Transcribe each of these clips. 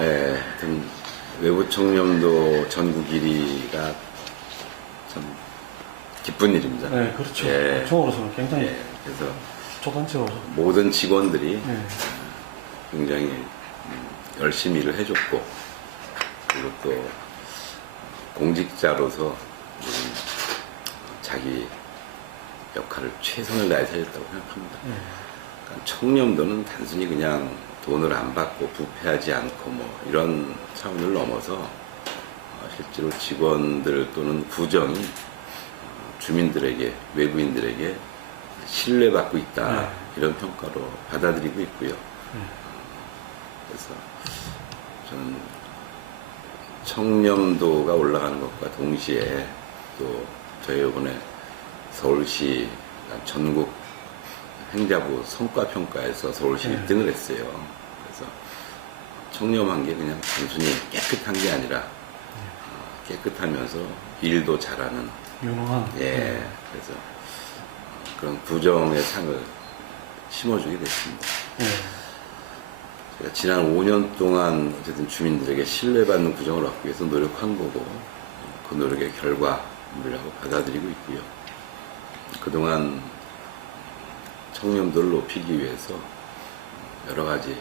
예, 하여튼 외부 청렴도 전국 1위가 참 기쁜 일입니다. 네, 그렇죠. 예. 저로서는 굉장히 예, 그래서 초단체로서. 모든 직원들이 네. 굉장히 열심히 일을 해줬고, 그리고 또 공직자로서 자기 역할을 최선을 다해서 해줬다고 생각합니다. 그러니까 청렴도는 단순히 그냥 돈을 안 받고 부패하지 않고 뭐 이런 차원을 넘어서 실제로 직원들 또는 구정이 주민들에게, 외부인들에게 신뢰받고 있다, 이런 평가로 받아들이고 있고요. 그래서 저는 청렴도가 올라가는 것과 동시에 또 저희 이번에 서울시 전국 행자부 성과평가에서 서울시 1등을 했어요. 그래서 청렴한 게 그냥 단순히 깨끗한 게 아니라 깨끗하면서 일도 잘하는, 유능한. 예, 그래서 그런 구정의 상을 심어주게 됐습니다. 네. 제가 지난 5년 동안 어쨌든 주민들에게 신뢰받는 구정을 얻기 위해서 노력한 거고, 그 노력의 결과물이라고 받아들이고 있고요. 그동안 청렴도를 높이기 위해서 여러 가지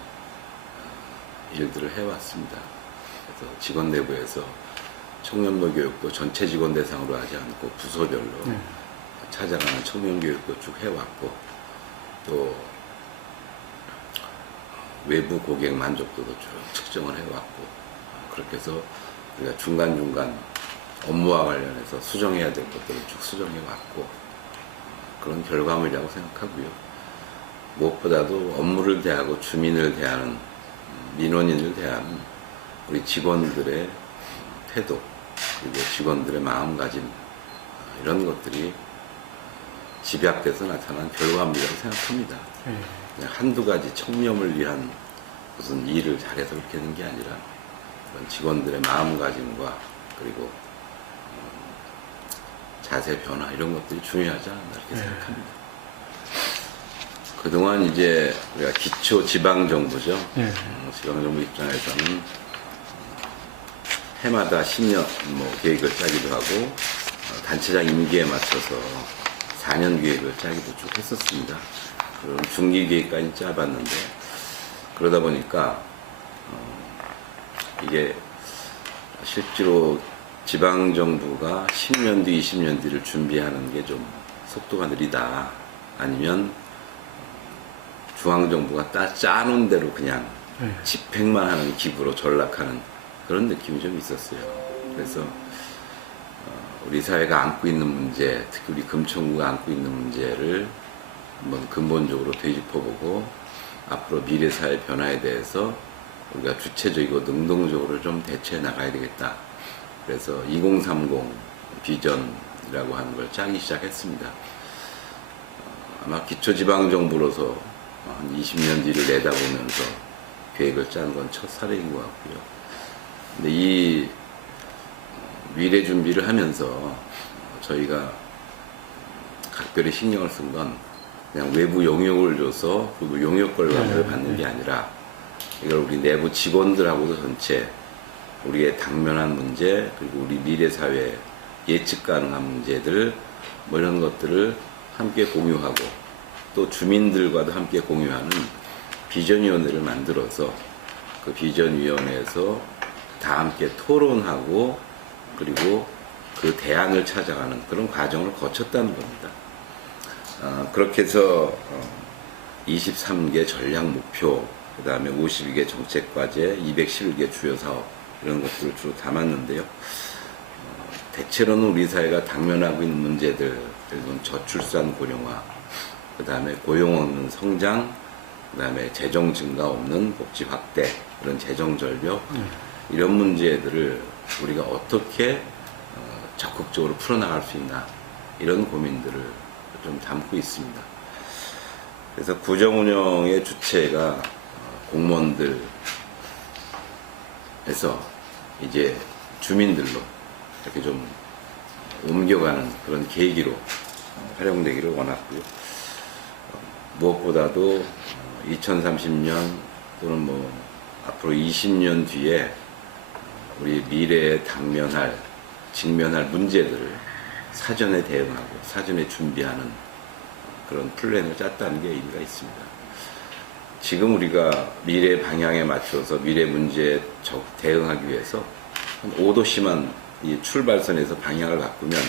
일들을 해왔습니다. 그래서 직원 내부에서 청렴도 교육도 전체 직원 대상으로 하지 않고 부서별로 찾아가는 청렴 교육도 쭉 해왔고, 또 외부 고객 만족도도 쭉 측정을 해왔고, 그렇게 해서 우리가 중간중간 업무와 관련해서 수정해야 될 것들을 쭉 수정해왔고, 그런 결과물이라고 생각하고요. 무엇보다도 업무를 대하고 주민을 대하는, 민원인을 대하는 우리 직원들의 태도, 그리고 직원들의 마음가짐, 이런 것들이 집약돼서 나타난 결과물이라고 생각합니다. 그냥 한두 가지 청렴을 위한 무슨 일을 잘해서 그렇게 되는 게 아니라 그런 직원들의 마음가짐과 그리고 자세 변화, 이런 것들이 중요하지 않나 이렇게 생각합니다. 그동안 이제 우리가 기초 지방정부죠. 지방정부 입장에서는 해마다 10년 계획을 짜기도 하고, 단체장 임기에 맞춰서 4년 계획을 짜기도 쭉 했었습니다. 그럼 중기 계획까지 짜봤는데, 그러다 보니까 이게 실제로 지방정부가 10년 뒤, 20년 뒤를 준비하는 게 좀 속도가 느리다, 아니면 중앙정부가 짜놓은 대로 그냥 집행만 하는 기구로 전락하는 그런 느낌이 좀 있었어요. 그래서 우리 사회가 안고 있는 문제, 특히 우리 금천구가 안고 있는 문제를 한번 근본적으로 되짚어보고, 앞으로 미래 사회 변화에 대해서 우리가 주체적이고 능동적으로 좀 대처해 나가야 되겠다. 그래서 2030 비전이라고 하는 걸 짜기 시작했습니다. 아마 기초지방정부로서 한 20년 뒤를 내다보면서 계획을 짠 건 첫 사례인 것 같고요. 근데 이 미래 준비를 하면서 저희가 각별히 신경을 쓴 건 그냥 외부 용역을 줘서 그 용역 결과물을 받는 게 아니라, 이걸 우리 내부 직원들하고도 전체 우리의 당면한 문제, 그리고 우리 미래 사회 예측 가능한 문제들, 뭐 이런 것들을 함께 공유하고, 또 주민들과도 함께 공유하는 비전위원회를 만들어서 그 비전위원회에서 다 함께 토론하고, 그리고 그 대안을 찾아가는 그런 과정을 거쳤다는 겁니다. 그렇게 해서 23개 전략 목표, 그 다음에 52개 정책 과제, 211개 주요 사업, 이런 것들을 주로 담았는데요. 대체로는 우리 사회가 당면하고 있는 문제들, 예를 들면 저출산 고령화, 그 다음에 고용 없는 성장, 그 다음에 재정 증가 없는 복지 확대, 이런 재정 절벽, 이런 문제들을 우리가 어떻게 적극적으로 풀어나갈 수 있나, 이런 고민들을 좀 담고 있습니다. 그래서 구정운영의 주체가 공무원들에서 이제 주민들로 이렇게 좀 옮겨가는 그런 계기로 활용되기를 원했고요. 무엇보다도 2030년 또는 앞으로 20년 뒤에 우리 미래에 직면할 문제들을 사전에 대응하고 사전에 준비하는 그런 플랜을 짰다는 게 의미가 있습니다. 지금 우리가 미래 방향에 맞춰서 미래 문제에 대응하기 위해서 한 5도씨만 이 출발선에서 방향을 바꾸면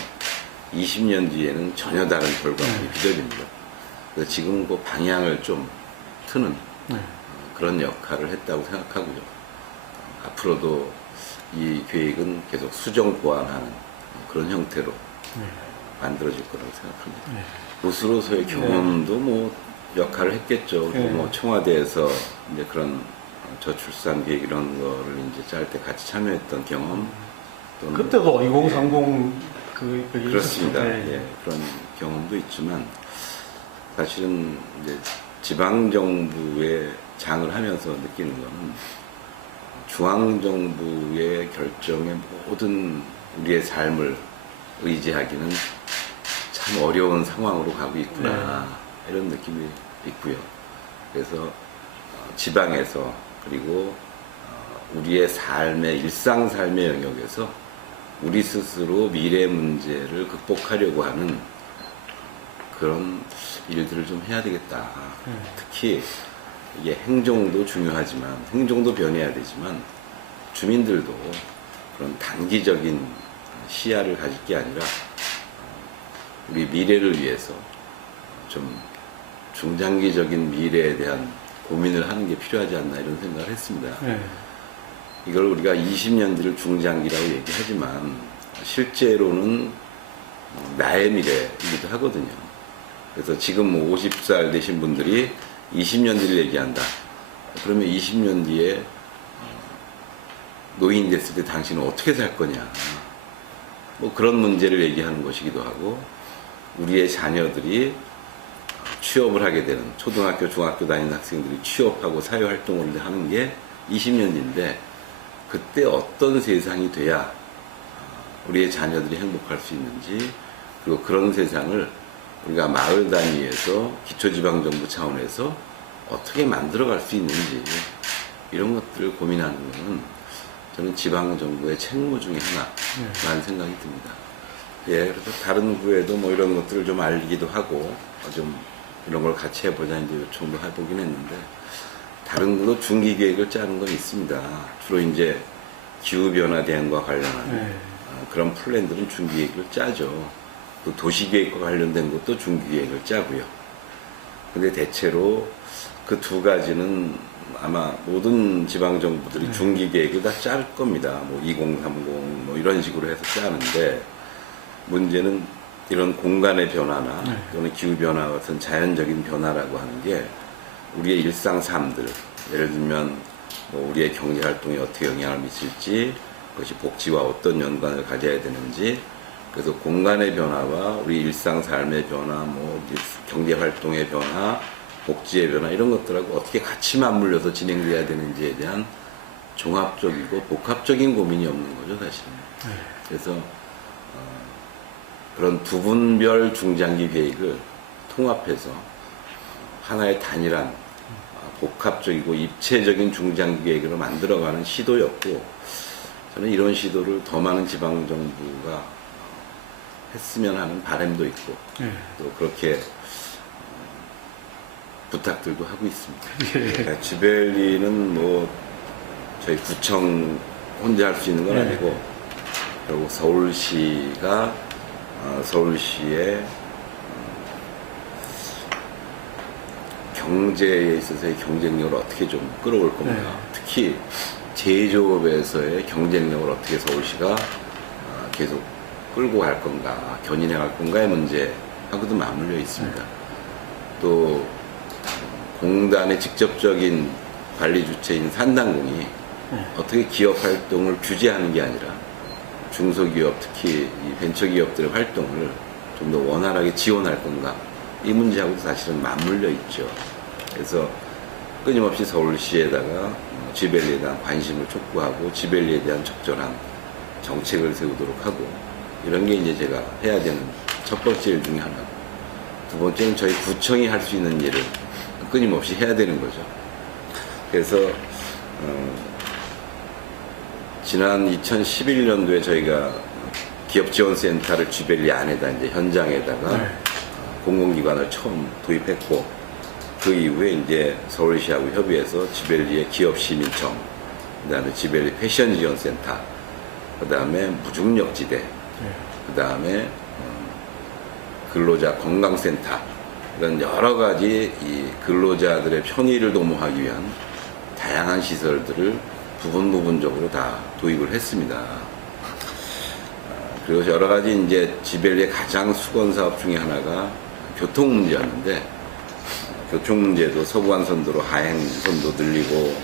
20년 뒤에는 전혀 다른 결과물이 빚어집니다. 그래서 지금 그 방향을 좀 트는 그런 역할을 했다고 생각하고요. 앞으로도 이 계획은 계속 수정 보완하는 그런 형태로 만들어질 거라고 생각합니다. 우스로서의 경험도 뭐 역할을 했겠죠. 뭐 청와대에서 이제 그런 저출산 계획 이런 거를 이제 짤 때 같이 참여했던 경험. 또는 그때도 2030 여기 그렇습니다. 있었죠. 예, 그런 경험도 있지만 사실은 이제 지방정부의 장을 하면서 느끼는 거는 중앙정부의 결정에 모든 우리의 삶을 의지하기는 참 어려운 상황으로 가고 있구나 이런 느낌이 있고요. 그래서 지방에서 그리고 우리의 일상 삶의 영역에서 우리 스스로 미래 문제를 극복하려고 하는 그런 일들을 좀 해야 되겠다. 특히 이게 행정도 중요하지만 행정도 변해야 되지만 주민들도 그런 단기적인 시야를 가질 게 아니라 우리 미래를 위해서 좀 중장기적인 미래에 대한 고민을 하는 게 필요하지 않나 이런 생각을 했습니다. 이걸 우리가 20년 뒤를 중장기라고 얘기하지만 실제로는 나의 미래이기도 하거든요. 그래서 지금 뭐 50살 되신 분들이 20년 뒤를 얘기한다. 그러면 20년 뒤에 노인 됐을 때 당신은 어떻게 살 거냐. 뭐 그런 문제를 얘기하는 것이기도 하고 우리의 자녀들이 취업을 하게 되는 초등학교, 중학교 다니는 학생들이 취업하고 사회활동을 하는 게 20년 뒤인데 그때 어떤 세상이 돼야 우리의 자녀들이 행복할 수 있는지 그리고 그런 세상을 우리가 마을 단위에서 기초지방정부 차원에서 어떻게 만들어갈 수 있는지 이런 것들을 고민하는 것은 저는 지방정부의 책무 중에 하나라는 생각이 듭니다. 예, 그래서 다른 구에도 뭐 이런 것들을 좀 알리기도 하고 좀 이런 걸 같이 해보자 이제 요청도 해보긴 했는데 다른 구도 중기 계획을 짜는 건 있습니다. 주로 이제 기후변화 대응과 관련한 그런 플랜들은 중기 계획을 짜죠. 또 도시계획과 관련된 것도 중기 계획을 짜고요. 근데 대체로 그 두 가지는 아마 모든 지방정부들이 중기 계획을 다 짤 겁니다. 뭐 2030 뭐 이런 식으로 해서 짜는데 문제는 이런 공간의 변화나 또는 기후변화 같은 자연적인 변화라고 하는 게 우리의 일상 삶들, 예를 들면 뭐 우리의 경제 활동에 어떻게 영향을 미칠지, 그것이 복지와 어떤 연관을 가져야 되는지, 그래서 공간의 변화와 우리 일상 삶의 변화, 뭐 경제 활동의 변화, 복지의 변화 이런 것들하고 어떻게 같이 맞물려서 진행돼야 되는지에 대한 종합적이고 복합적인 고민이 없는 거죠, 사실은. 그래서 그런 부분별 중장기 계획을 통합해서 하나의 단일한 복합적이고 입체적인 중장기 계획을 만들어가는 시도였고 저는 이런 시도를 더 많은 지방정부가 했으면 하는 바람도 있고 또 그렇게 부탁들도 하고 있습니다. 지벨리는 뭐 저희 구청 혼자 할 수 있는 건 아니고 결국 서울시가 서울시의 경제에 있어서의 경쟁력을 어떻게 좀 끌어올 겁니다. 특히 제조업에서의 경쟁력을 어떻게 서울시가 계속 끌고 갈 건가, 견인해 갈 건가의 문제하고도 맞물려 있습니다. 또 공단의 직접적인 관리 주체인 산단공이 어떻게 기업 활동을 규제하는 게 아니라 중소기업, 특히 이 벤처기업들의 활동을 좀 더 원활하게 지원할 건가, 이 문제하고도 사실은 맞물려 있죠. 그래서 끊임없이 서울시에다가 지벨리에 대한 관심을 촉구하고 지벨리에 대한 적절한 정책을 세우도록 하고 이런 게 이제 제가 해야 되는 첫 번째 일 중에 하나고 두 번째는 저희 구청이 할 수 있는 일을 끊임없이 해야 되는 거죠. 그래서 지난 2011년도에 저희가 기업지원센터를 쥐벨리 안에다 이제 현장에다가 네. 공공기관을 처음 도입했고, 그 이후에 이제 서울시하고 협의해서 지벨리의 기업시민청, 그다음에 지벨리 패션지원센터, 그다음에 무중력지대, 그다음에 근로자 건강센터, 이런 여러 가지 이 근로자들의 편의를 도모하기 위한 다양한 시설들을 부분적으로 다 도입을 했습니다. 그리고 여러 가지 이제 지벨리의 가장 수건 사업 중에 하나가 교통 문제였는데, 교통 문제도 서부간선도로 하행선도 늘리고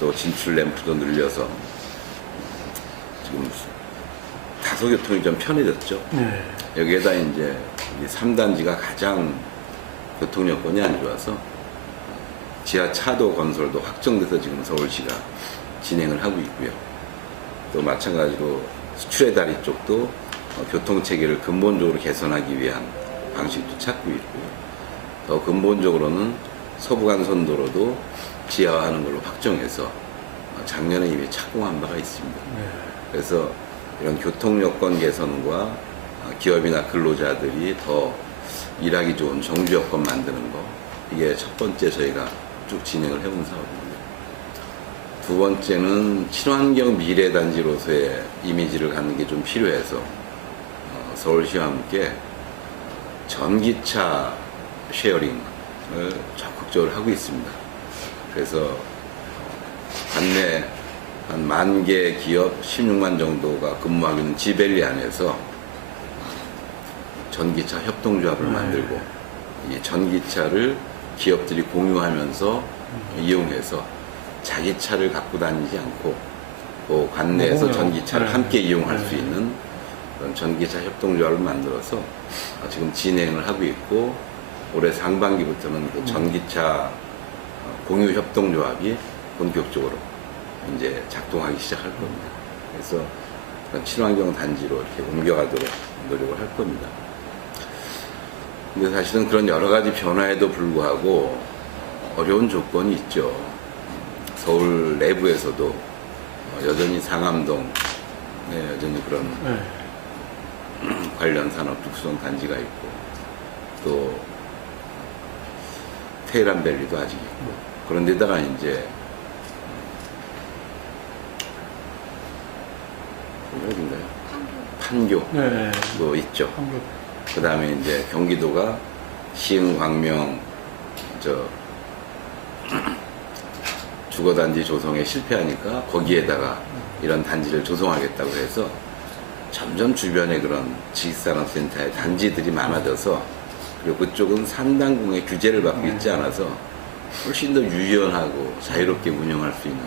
또 진출 램프도 늘려서 지금 다소교통이 좀 편해졌죠. 네. 여기에다 이제 3단지가 가장 교통 여건이 안 좋아서 지하차도 건설도 확정돼서 지금 서울시가 진행을 하고 있고요. 또 마찬가지로 수출의 다리 쪽도 교통 체계를 근본적으로 개선하기 위한 방식도 찾고 있고요. 더 근본적으로는 서부간선도로도 지하화하는 걸로 확정해서 작년에 이미 착공한 바가 있습니다. 그래서 이런 교통 여건 개선과 기업이나 근로자들이 더 일하기 좋은 정주 여건 만드는 거, 이게 첫 번째 저희가 쭉 진행을 해본 사업입니다. 두 번째는 친환경 미래단지로서의 이미지를 갖는 게 좀 필요해서 서울시와 함께 전기차 쉐어링을 적극적으로 하고 있습니다. 그래서 관내 한 10,000개 기업 16만 정도가 근무하고 있는 지벨리 안에서 전기차 협동조합을 만들고, 이 전기차를 기업들이 공유하면서 이용해서 자기 차를 갖고 다니지 않고 또 관내에서 전기차를 함께 이용할 수 있는 그런 전기차 협동조합을 만들어서 지금 진행을 하고 있고, 올해 상반기부터는 그 전기차 공유 협동조합이 본격적으로 이제 작동하기 시작할 겁니다. 그래서 친환경 단지로 이렇게 옮겨가도록 노력을 할 겁니다. 근데 사실은 그런 여러 가지 변화에도 불구하고 어려운 조건이 있죠. 서울 내부에서도 여전히 상암동에 여전히 그런 관련 산업 특수성 단지가 있고, 또 테헤란밸리도 아직 있고, 그런데다가 이제 어딘가요? 판교도 있죠. 그 다음에 이제 경기도가 시흥, 광명, 주거단지 조성에 실패하니까 거기에다가 이런 단지를 조성하겠다고 해서 점점 주변에 그런 지식산업센터의 단지들이 많아져서, 그리고 그쪽은 산단공의 규제를 받고 있지 않아서 훨씬 더 유연하고 자유롭게 운영할 수 있는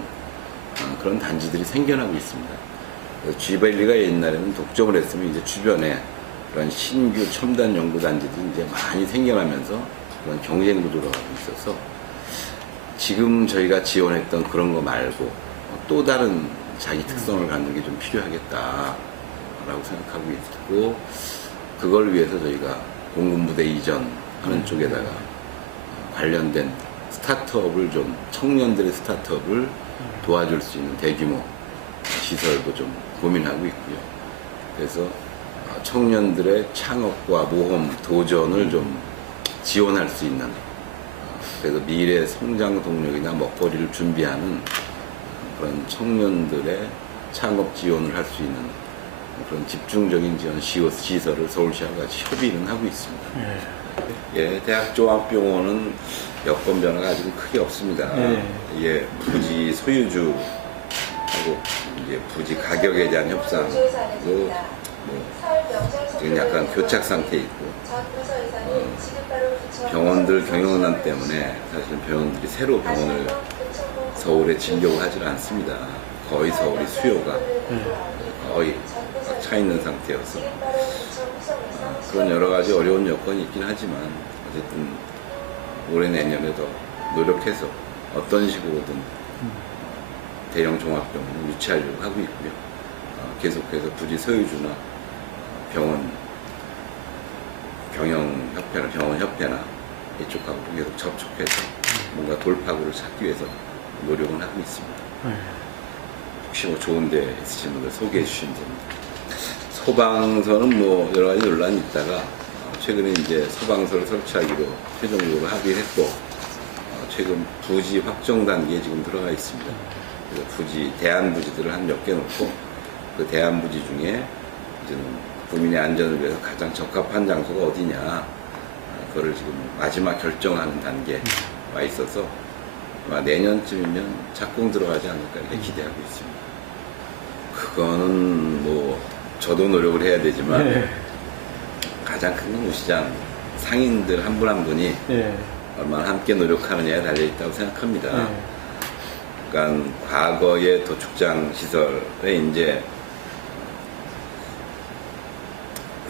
그런 단지들이 생겨나고 있습니다. 지벨리가 옛날에는 독점을 했으면 이제 주변에 그런 신규 첨단 연구단지들이 이제 많이 생겨나면서 그런 경쟁 구조로 하고 있어서, 지금 저희가 지원했던 그런 거 말고 또 다른 자기 특성을 갖는 게 좀 필요하겠다라고 생각하고 있고, 그걸 위해서 저희가 공군부대 이전하는 쪽에다가 관련된 스타트업을 좀, 청년들의 스타트업을 도와줄 수 있는 대규모 시설도 좀 고민하고 있고요. 그래서 청년들의 창업과 모험, 도전을 좀 지원할 수 있는, 그래서 미래 성장 동력이나 먹거리를 준비하는 그런 청년들의 창업 지원을 할 수 있는 그런 집중적인 지원 시설을 서울시와 같이 협의는 하고 있습니다. 예, 대학종합병원은 여건 변화가 아직은 크게 없습니다. 이게 부지 소유주하고 이제 부지 가격에 대한 협상도 지금 약간 교착 상태에 있고, 병원들 경영난 때문에 사실 병원들이 새로 병원을 서울에 진려고 하질 않습니다. 거의 서울이 수요가 거의 꽉 차 있는 상태여서 그런 여러 가지 어려운 여건이 있긴 하지만, 어쨌든 올해 내년에도 노력해서 어떤 식으로든 대형 종합병원을 유치하려고 하고 있고요. 계속해서 부지 소유주나 병원 경영협회나 병원협회나 이쪽하고 계속 접촉해서 뭔가 돌파구를 찾기 위해서 노력은 하고 있습니다. 혹시 뭐 좋은 데 있으신 분들 소개해 주시면 됩니다. 소방서는 뭐 여러 가지 논란이 있다가 최근에 이제 소방서를 설치하기로 최종적으로 합의를 했고 최근 부지 확정 단계에 지금 들어가 있습니다. 그래서 부지, 대안부지들을 한 몇 개 놓고 그 대안부지 중에 이제는 국민의 안전을 위해서 가장 적합한 장소가 어디냐 그거를 지금 마지막 결정하는 단계에 와 있어서 아마 내년쯤이면 착공 들어가지 않을까 이렇게 기대하고 있습니다. 그거는 뭐 저도 노력을 해야 되지만 가장 큰 건 우시장 상인들 한 분 한 분이 얼마나 함께 노력하느냐에 달려있다고 생각합니다. 그러니까 과거의 도축장 시설에 이제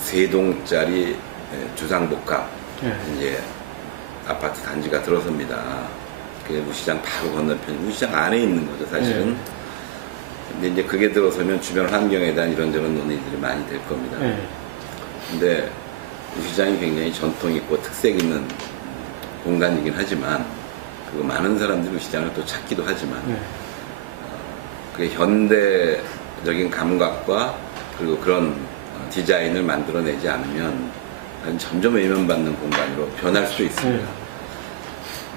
3동짜리 주상복합 이제 아파트 단지가 들어섭니다. 그게 우시장 바로 건너편, 우시장 안에 있는 거죠, 사실은. 근데 이제 그게 들어서면 주변 환경에 대한 이런저런 논의들이 많이 될 겁니다. 근데 우시장이 굉장히 전통 있고 특색 있는 공간이긴 하지만 그리고 많은 사람들이 우시장을 또 찾기도 하지만 그게 현대적인 감각과 그리고 그런 디자인을 만들어내지 않으면 점점 외면받는 공간으로 변할 수 있습니다.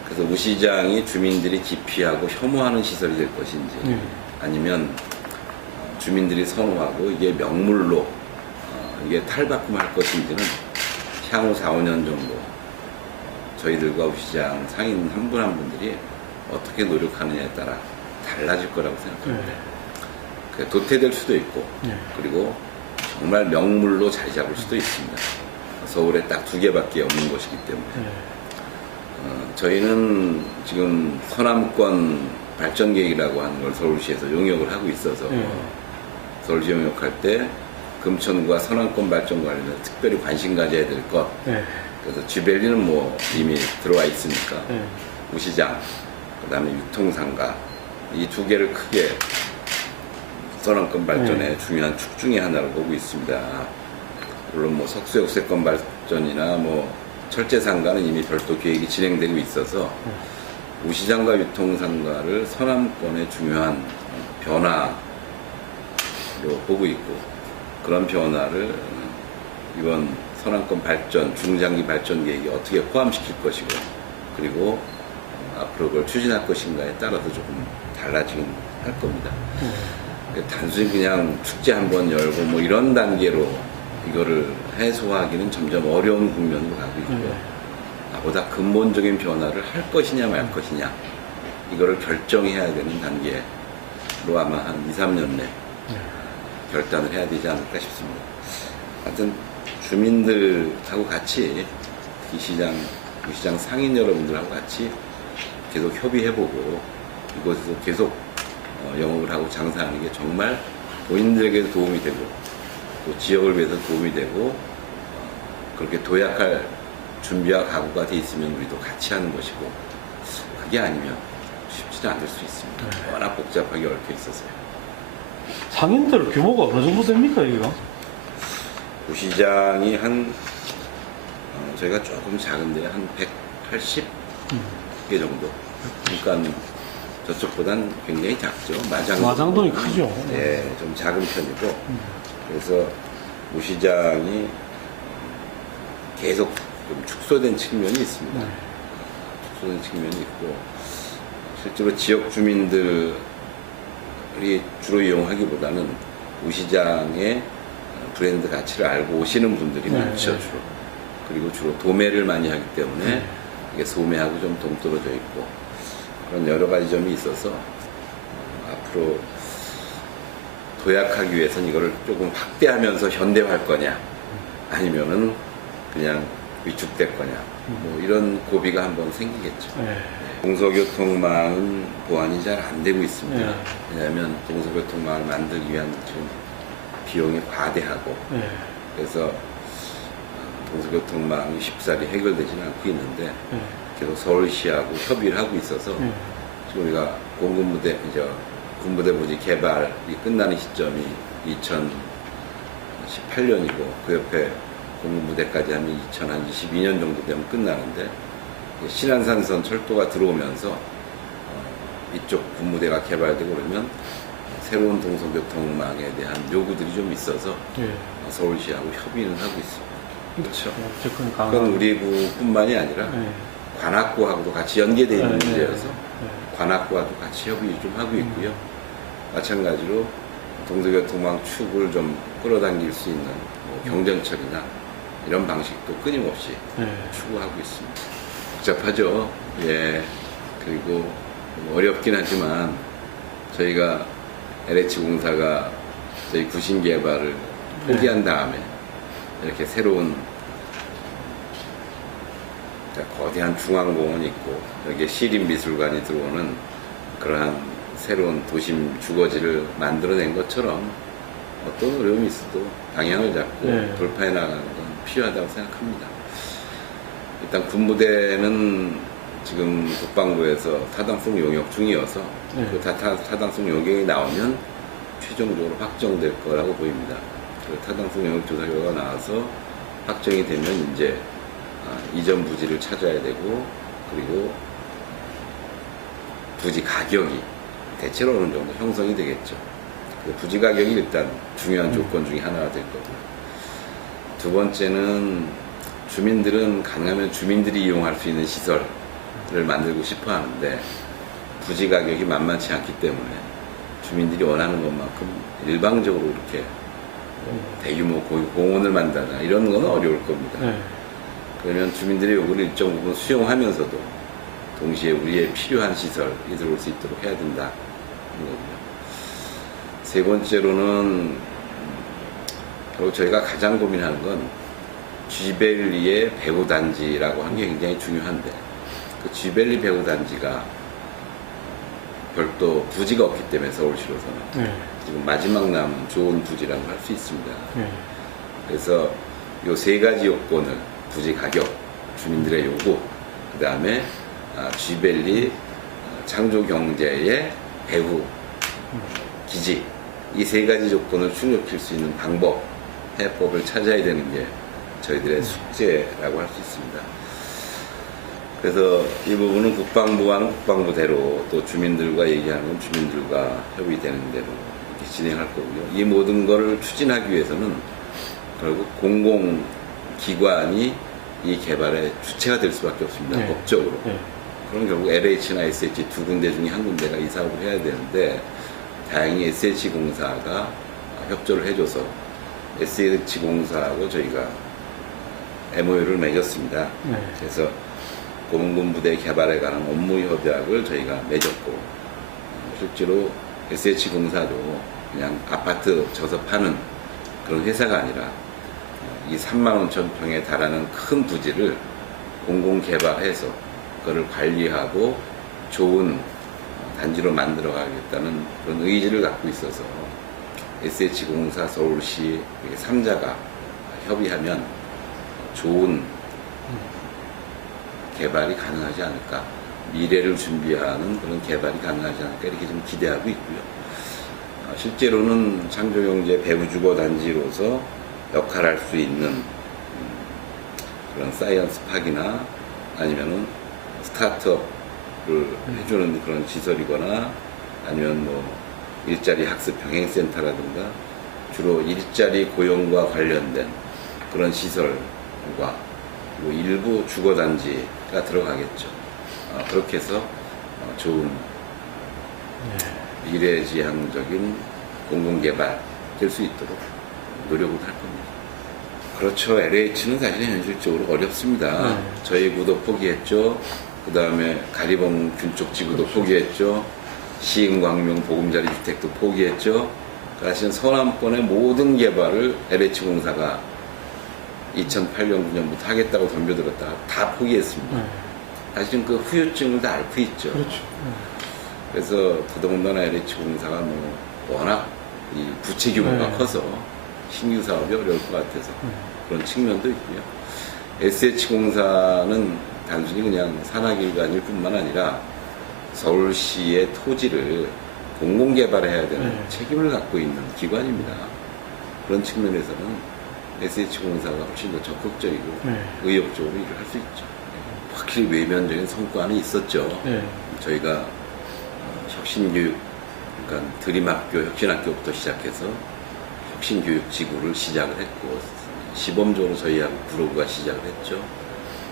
그래서 우시장이 주민들이 기피하고 혐오하는 시설이 될 것인지 아니면 주민들이 선호하고 이게 명물로 이게 탈바꿈할 것인지는 향후 4, 5년 정도 저희들과 우시장 상인 한 분 한 분들이 어떻게 노력하느냐에 따라 달라질 거라고 생각합니다. 도태될 수도 있고 그리고 정말 명물로 자리 잡을 수도 있습니다. 서울에 딱 2개밖에 없는 곳이기 때문에 저희는 지금 서남권 발전계획이라고 하는 걸 서울시에서 용역을 하고 있어서 서울시 용역할 때 금천구와 서남권 발전 관련해서 특별히 관심 가져야 될 것 그래서 쥐벨리는 뭐 이미 들어와 있으니까 우시장 그 다음에 유통상가 이 2개를 크게 서남권 발전의 중요한 축 중에 하나로 보고 있습니다. 물론 뭐 석수역세권 발전이나 뭐 철제상가는 이미 별도 계획이 진행되고 있어서 우시장과 유통상가를 서남권의 중요한 변화로 보고 있고 그런 변화를 이번 서남권 발전, 중장기 발전 계획이 어떻게 포함시킬 것이고 그리고 앞으로 그걸 추진할 것인가에 따라서 조금 달라지긴 할 겁니다. 단순히 그냥 축제 한번 열고 뭐 이런 단계로 이거를 해소하기는 점점 어려운 국면으로 가고 있고요. 나보다 근본적인 변화를 할 것이냐 말 것이냐 이거를 결정해야 되는 단계로 아마 한 2, 3년 내 결단을 해야 되지 않을까 싶습니다. 하여튼 주민들하고 같이 이 시장 상인 여러분들하고 같이 계속 협의해보고 이곳에서 계속 영업을 하고 장사하는 게 정말 본인들에게도 도움이 되고 또 지역을 위해서 도움이 되고 그렇게 도약할 준비와 각오가 돼 있으면 우리도 같이 하는 것이고 그게 아니면 쉽지는 않을 수 있습니다. 워낙 복잡하게 얽혀 있어서요. 상인들 규모가 어느 정도 됩니까, 이거? 우시장이 저희가 조금 작은데 한 180개 정도. 그러니까 저쪽보단 굉장히 작죠. 마장동이 크죠. 네, 좀 작은 편이고. 그래서 우시장이 계속 좀 축소된 측면이 있습니다. 축소된 측면이 있고 실제로 지역 주민들이 주로 이용하기보다는 우시장의 브랜드 가치를 알고 오시는 분들이 많죠, 주로. 그리고 주로 도매를 많이 하기 때문에 이게 소매하고 좀 동떨어져 있고 그런 여러 가지 점이 있어서 앞으로 도약하기 위해서는 이거를 조금 확대하면서 현대화할 거냐 아니면은 그냥 위축될 거냐 뭐 이런 고비가 한번 생기겠죠. 공소교통망은 보완이 잘 안 되고 있습니다. 왜냐하면 공소교통망을 만들기 위한 지금 비용이 과대하고 그래서 공소교통망이 쉽사리 해결되지는 않고 있는데 계속 서울시하고 협의를 하고 있어서 지금 우리가 공군부대 이제 군부대 부지 개발이 끝나는 시점이 2018년이고 그 옆에 공군부대까지 하면 2022년 정도 되면 끝나는데 신안산선 철도가 들어오면서 이쪽 군부대가 개발되고 그러면 새로운 동서교통망에 대한 요구들이 좀 있어서 예. 서울시하고 협의는 하고 있습니다. 그렇죠. 접근 그건 가능. 우리 구뿐만이 아니라 예. 관악구하고도 같이 연계되어 있는 예, 문제여서 예. 관악구와도 같이 협의 좀 하고 있고요. 마찬가지로 동서교통망 축을 좀 끌어당길 수 있는 뭐 경전철이나 이런 방식도 끊임없이 예. 추구하고 있습니다. 복잡하죠. 예. 그리고 어렵긴 하지만 저희가 LH공사가 저희 구신 개발을 포기한 다음에 이렇게 새로운 거대한 중앙공원이 있고 여기에 시립미술관이 들어오는 그러한 새로운 도심 주거지를 만들어낸 것처럼 어떤 어려움이 있어도 방향을 잡고 네. 돌파해 나가는 건 필요하다고 생각합니다. 일단 군부대는 지금 국방부에서 타당성 용역 중이어서 네. 그 타당성 용역이 나오면 최종적으로 확정될 거라고 보입니다. 그 타당성 용역 조사 결과가 나와서 확정이 되면 이제 이전 부지를 찾아야 되고 그리고 부지 가격이 대체로 어느 정도 형성이 되겠죠. 그 부지 가격이 일단 중요한 조건 중에 하나가 될 거고요. 두 번째는 주민들은 가능하면 주민들이 이용할 수 있는 시설을 만들고 싶어 하는데 부지 가격이 만만치 않기 때문에 주민들이 원하는 것만큼 일방적으로 이렇게 대규모 공원을 만들거나 이런 건 어려울 겁니다. 네. 그러면 주민들의 요구를 일정 부분 수용하면서도 동시에 우리의 필요한 시설이 들어올 수 있도록 해야 된다. 거고요. 세 번째로는 결국 저희가 가장 고민하는 건 쥐벨리의 배후단지라고 하는 게 굉장히 중요한데 그 쥐벨리 배후단지가 별도 부지가 없기 때문에 서울시로서는 네. 지금 마지막 남은 좋은 부지라고 할 수 있습니다. 네. 그래서 요 세 가지 요건을 부지 가격, 주민들의 요구, 그 다음에 쥐벨리 창조 경제의 배후 기지 이 세 가지 조건을 충족시킬 수 있는 방법, 해법을 찾아야 되는 게 저희들의 숙제라고 할 수 있습니다. 그래서 이 부분은 국방부와는 국방부대로 또 주민들과 얘기하는 건 주민들과 협의되는 대로 이렇게 진행할 거고요. 이 모든 것을 추진하기 위해서는 결국 공공기관이 이 개발의 주체가 될 수밖에 없습니다. 네. 법적으로. 네. 그럼 결국 LH나 SH 두 군데 중에 한 군데가 이 사업을 해야 되는데 다행히 SH공사가 협조를 해줘서 SH공사하고 저희가 MOU를 맺었습니다. 네. 그래서 공군부대 개발에 관한 업무 협약을 저희가 맺었고 실제로 SH공사도 그냥 아파트 져서 파는 그런 회사가 아니라 이 35,000평에 달하는 큰 부지를 공공개발해서 그거를 관리하고 좋은 단지로 만들어 가겠다는 그런 의지를 갖고 있어서 SH공사 서울시 3자가 협의하면 좋은 개발이 가능하지 않을까, 미래를 준비하는 그런 개발이 가능하지 않을까 이렇게 좀 기대하고 있고요. 실제로는 창조경제 배후주거단지로서 역할할 수 있는 그런 사이언스 파크나 아니면은 스타트업을 해주는 그런 시설이거나 아니면 뭐 일자리 학습 병행센터라든가 주로 일자리 고용과 관련된 그런 시설과 뭐 일부 주거단지가 들어가겠죠. 그렇게 해서 좋은 미래지향적인 공공개발 될 수 있도록 노력을 할 겁니다. 그렇죠. LH는 사실 현실적으로 어렵습니다. 저희 구도 포기했죠. 그 다음에 가리봉 균쪽 지구도 포기했죠. 시흥광명 보금자리 주택도 포기했죠. 사실 서남권의 모든 개발을 LH공사가 2008년, 9년부터 하겠다고 덤벼들었다가 다 포기했습니다. 사실은 그 후유증을 다 앓고 있죠. 그렇죠. 그래서 더더군다나 LH공사가 뭐 워낙 이 부채 규모가 커서 신규 사업이 어려울 것 같아서 그런 측면도 있고요. SH공사는 단순히 그냥 산하기관일 뿐만 아니라 서울시의 토지를 공공개발해야 되는 책임을 갖고 있는 기관입니다. 그런 측면에서는 SH공사가 훨씬 더 적극적이고 의욕적으로 일을 할 수 있죠. 확실히 외면적인 성과는 있었죠. 저희가 혁신교육, 그러니까 드림학교, 혁신학교부터 시작해서 혁신교육지구를 시작을 했고, 시범적으로 저희하고 구로구가 시작을 했죠.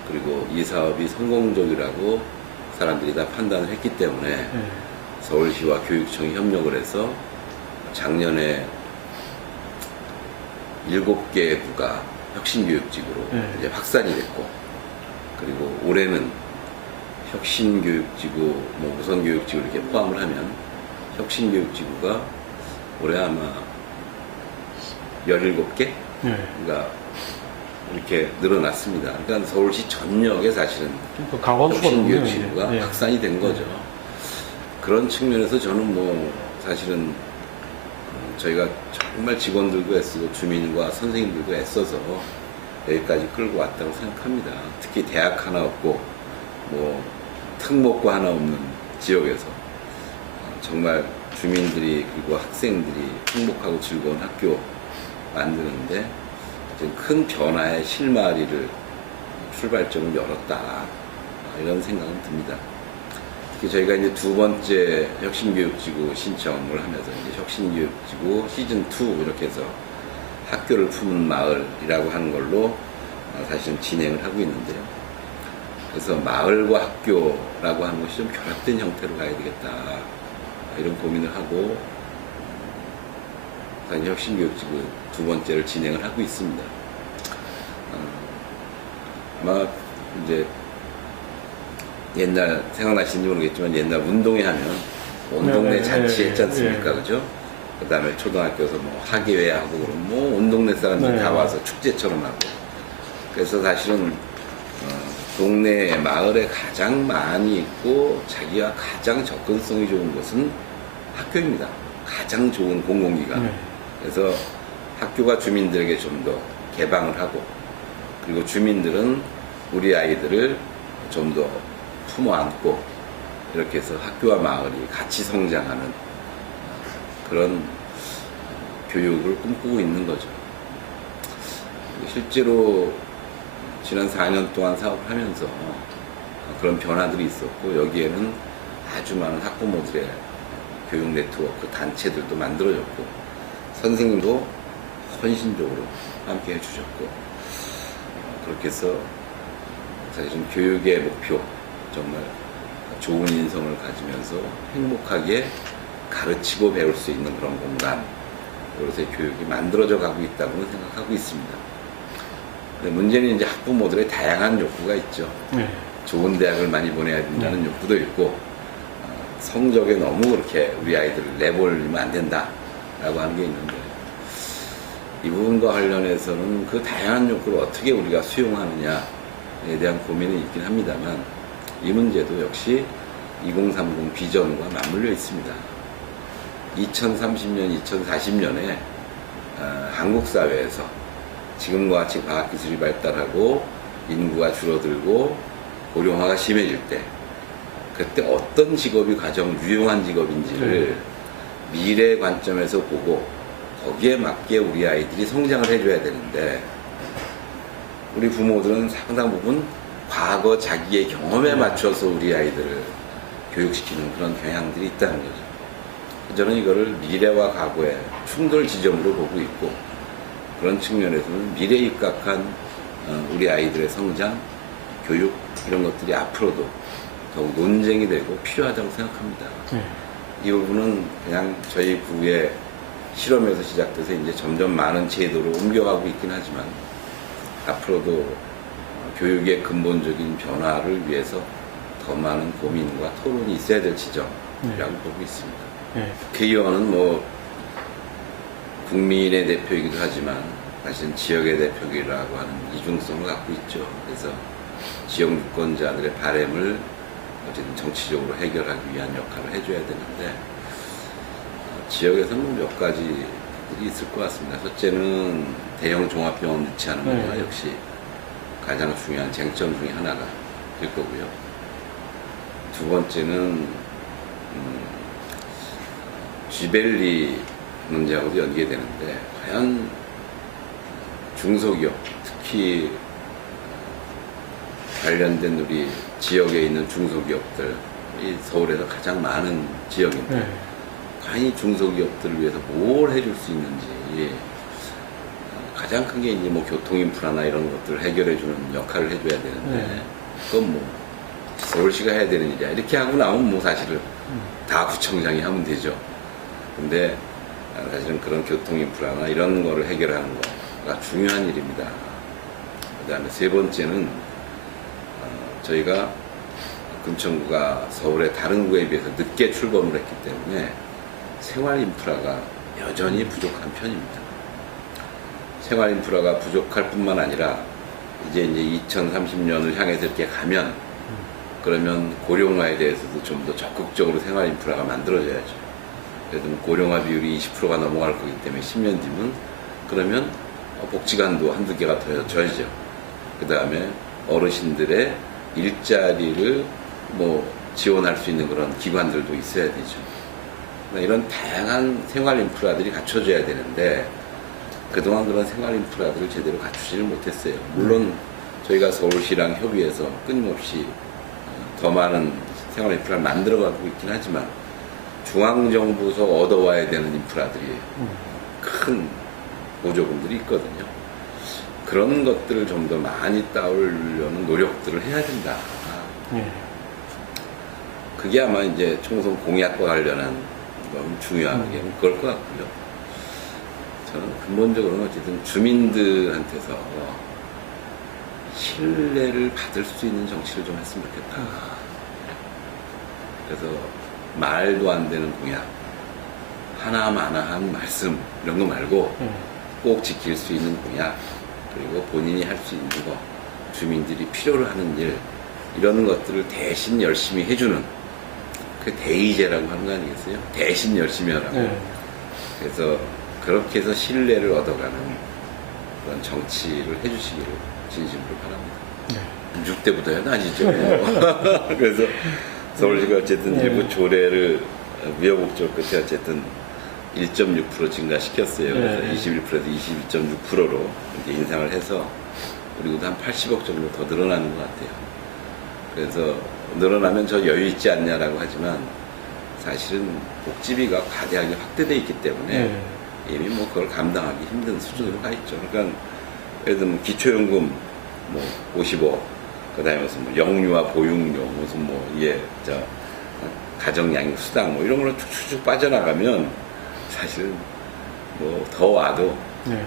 그리고 이 사업이 성공적이라고 사람들이 다 판단을 했기 때문에 서울시와 교육청이 협력을 해서 작년에 7개의 구가 혁신교육지구로 이제 확산이 됐고, 그리고 올해는 혁신교육지구, 뭐 우선교육지구 이렇게 포함을 하면 혁신교육지구가 올해 아마 17개? 그러니까 이렇게 늘어났습니다. 그러니까 서울시 전역에 사실은 혁신교육지구가 확산이 된 거죠. 그런 측면에서 저는 뭐 사실은 저희가 정말 직원들도 애쓰고 주민과 선생님들도 애써서 여기까지 끌고 왔다고 생각합니다. 특히 대학 하나 없고 뭐 특목고 하나 없는 지역에서 정말 주민들이 그리고 학생들이 행복하고 즐거운 학교 만드는데 큰 변화의 실마리를 출발점을 열었다, 이런 생각은 듭니다. 특히 저희가 이제 두 번째 혁신교육지구 신청을 하면서 이제 혁신교육지구 시즌2 이렇게 해서 학교를 품은 마을이라고 하는 걸로 사실은 진행을 하고 있는데요. 그래서 마을과 학교라고 하는 것이 좀 결합된 형태로 가야 되겠다, 이런 고민을 하고 혁신교육지구 두 번째를 진행을 하고 있습니다. 아마 이제 옛날 생각나시는지 모르겠지만 옛날 운동회 하면 온 동네 잔치 했지 않습니까? 그죠? 그 다음에 초등학교에서 뭐 학예회 하고 그러면 뭐 온 동네 사람들이 다 와서 축제처럼 하고, 그래서 사실은 동네 마을에 가장 많이 있고 자기가 가장 접근성이 좋은 곳은 학교입니다. 가장 좋은 공공기관. 그래서 학교가 주민들에게 좀 더 개방을 하고, 그리고 주민들은 우리 아이들을 좀 더 품어 안고 이렇게 해서 학교와 마을이 같이 성장하는 그런 교육을 꿈꾸고 있는 거죠. 실제로 지난 4년 동안 사업을 하면서 그런 변화들이 있었고, 여기에는 아주 많은 학부모들의 교육 네트워크 단체들도 만들어졌고, 선생님도 헌신적으로 함께 해주셨고, 그렇게 해서 사실은 교육의 목표, 정말 좋은 인성을 가지면서 행복하게 가르치고 배울 수 있는 그런 공간, 요새 교육이 만들어져 가고 있다고는 생각하고 있습니다. 근데 문제는 이제 학부모들의 다양한 욕구가 있죠. 좋은 대학을 많이 보내야 된다는 욕구도 있고, 성적에 너무 그렇게 우리 아이들을 내버리면 안 된다라고 하는 게 있는데, 이 부분과 관련해서는 그 다양한 욕구를 어떻게 우리가 수용하느냐에 대한 고민이 있긴 합니다만, 이 문제도 역시 2030 비전과 맞물려 있습니다. 2030년, 2040년에 한국 사회에서 지금과 같이 과학기술이 발달하고 인구가 줄어들고 고령화가 심해질 때, 그때 어떤 직업이 가장 유용한 직업인지를 미래 관점에서 보고 거기에 맞게 우리 아이들이 성장을 해줘야 되는데, 우리 부모들은 상당 부분 과거 자기의 경험에 맞춰서 우리 아이들을 교육시키는 그런 경향들이 있다는 거죠. 저는 이거를 미래와 과거의 충돌 지점으로 보고 있고, 그런 측면에서는 미래에 입각한 우리 아이들의 성장, 교육, 이런 것들이 앞으로도 더욱 논쟁이 되고 필요하다고 생각합니다. 이 부분은 그냥 저희 구의 실험에서 시작돼서 이제 점점 많은 제도로 옮겨가고 있긴 하지만, 앞으로도 교육의 근본적인 변화를 위해서 더 많은 고민과 토론이 있어야 될 지점이라고 보고 있습니다. 국회의원은 뭐 국민의 대표이기도 하지만 사실은 지역의 대표이라고 하는 이중성을 갖고 있죠. 그래서 지역 유권자들의 바람을 어쨌든 정치적으로 해결하기 위한 역할을 해줘야 되는데, 지역에서는 몇 가지들이 있을 것 같습니다. 첫째는 대형 종합병원 유치하는 거가 역시 가장 중요한 쟁점 중에 하나가 될 거고요. 두 번째는 쥐벨리 문제하고도 연계되는데, 과연 중소기업, 특히 관련된 우리 지역에 있는 중소기업들, 이 서울에서 가장 많은 지역인데 네. 과연 중소기업들을 위해서 뭘 해줄 수 있는지 가장 큰 게 이제 뭐 교통 인프라나 이런 것들을 해결해주는 역할을 해줘야 되는데 네. 그건 뭐 서울시가 해야 되는 일이야. 이렇게 하고 나면 뭐 사실은 다 구청장이 하면 되죠. 근데 사실은 그런 교통 인프라나 이런 거를 해결하는 거가 중요한 일입니다. 그 다음에 세 번째는 저희가 금천구가 서울의 다른 구에 비해서 늦게 출범을 했기 때문에 생활 인프라가 여전히 부족한 편입니다. 생활 인프라가 부족할 뿐만 아니라 이제 2030년을 향해서 이렇게 가면 그러면 고령화에 대해서도 좀 더 적극적으로 생활 인프라가 만들어져야죠. 그래서 고령화 비율이 20%가 넘어갈 거기 때문에 10년 뒤면 그러면 복지관도 한두 개가 더 져야죠. 그 다음에 어르신들의 일자리를 뭐 지원할 수 있는 그런 기관들도 있어야 되죠. 이런 다양한 생활 인프라들이 갖춰져야 되는데 그동안 그런 생활 인프라들을 제대로 갖추지를 못했어요. 물론 저희가 서울시랑 협의해서 끊임없이 더 많은 생활 인프라를 만들어가고 있긴 하지만 중앙정부에서 얻어와야 되는 인프라들이 큰 보조금들이 있거든요. 그런 것들을 좀 더 많이 따오려는 노력들을 해야 된다. 네. 그게 아마 이제 총선 공약과 관련한 건 중요한 게 그럴 것 같고요. 저는 근본적으로는 어쨌든 주민들한테서 신뢰를 받을 수 있는 정치를 좀 했으면 좋겠다. 그래서 말도 안 되는 공약, 하나마나한 말씀 이런 거 말고 꼭 지킬 수 있는 공약, 그리고 본인이 할 수 있는 거, 주민들이 필요로 하는 일 이런 것들을 대신 열심히 해주는 그 대의제라고 하는 거 아니겠어요? 대신 열심히 하라고. 네. 그래서 그렇게 해서 신뢰를 얻어가는 그런 정치를 해주시기를 진심으로 바랍니다. 6대부터야 아니죠. 그래서 서울시가 어쨌든 네. 일부 조례를 우여곡절 끝에 어쨌든 1.6% 증가시켰어요. 그래서 네. 21%에서 21.6%로 이제 인상을 해서 그리고도 한 80억 정도 더 늘어나는 것 같아요. 그래서 늘어나면 저 여유 있지 않냐라고 하지만 사실은 복지비가 과대하게 확대되어 있기 때문에 네. 이미 뭐 그걸 감당하기 힘든 수준으로 가 있죠. 그러니까 예를 들면 기초연금 뭐 50억, 그다음에 무슨 뭐 영유아 보육료, 무슨 뭐 가정양육 수당 뭐 이런 걸로 쭉쭉쭉 빠져나가면 사실은 뭐 더 와도 네.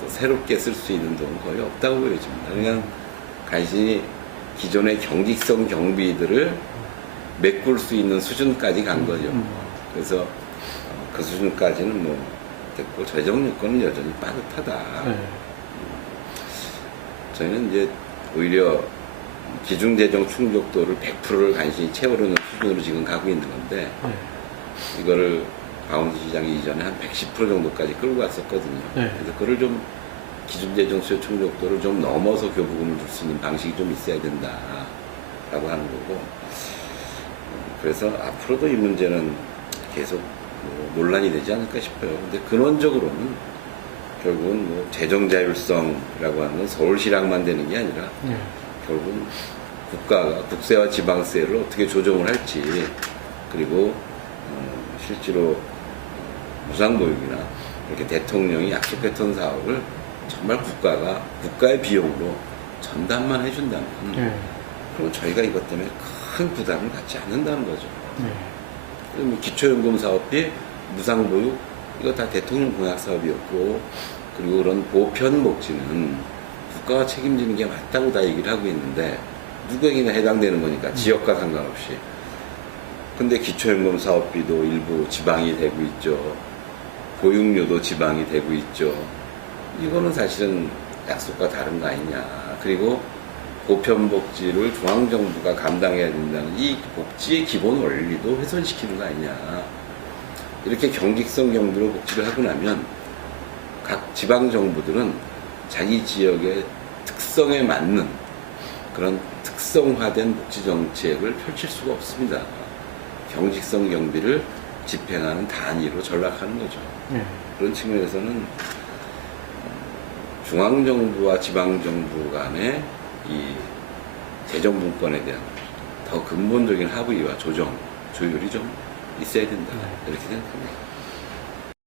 또 새롭게 쓸 수 있는 돈은 거의 없다고 보여집니다. 그냥 간신히 기존의 경직성 경비들을 메꿀 수 있는 수준까지 간 거죠. 그래서 그 수준까지는 뭐 됐고 재정 여건은 여전히 빠듯하다. 네. 저희는 이제 오히려 기중재정 충족도를 100%를 간신히 채우려는 수준으로 지금 가고 있는 건데 네. 이거를 강원도 시장이 이전에 한 110% 정도까지 끌고 갔었거든요. 네. 그래서 그걸 좀 기준재정 수요 충족도를 좀 넘어서 교부금을 줄 수 있는 방식이 좀 있어야 된다라고 하는 거고, 그래서 앞으로도 이 문제는 계속 뭐 논란이 되지 않을까 싶어요. 근데 근원적으로는 결국은 뭐 재정 자율성이라고 하는 건 서울시랑만 되는 게 아니라 네. 결국은 국가가 국세와 지방세를 어떻게 조정을 할지, 그리고 실제로 무상보육이나 이렇게 대통령이 약속했던 사업을 정말 국가가 국가의 비용으로 전담만 해준다면 네. 그럼 저희가 이것 때문에 큰 부담을 갖지 않는다는 거죠. 네. 그럼 기초연금 사업비, 무상보육 이거 다 대통령 공약 사업이었고, 그리고 그런 보편복지는 국가가 책임지는 게 맞다고 다 얘기를 하고 있는데 누구에게나 해당되는 거니까 지역과 상관없이. 근데 기초연금 사업비도 일부 지방이 되고 있죠. 보육료도 지방이 되고 있죠. 이거는 사실은 약속과 다른 거 아니냐. 그리고 보편복지를 중앙정부가 감당해야 된다는 이 복지의 기본 원리도 훼손시키는 거 아니냐. 이렇게 경직성 경비로 복지를 하고 나면 각 지방정부들은 자기 지역의 특성에 맞는 그런 특성화된 복지정책을 펼칠 수가 없습니다. 경직성 경비를 집행하는 단위로 전락하는 거죠. 네. 그런 측면에서는 중앙정부와 지방정부 간의 이 재정분권에 대한 더 근본적인 합의와 조정, 조율이 좀 있어야 된다. 이렇게 생각합니다.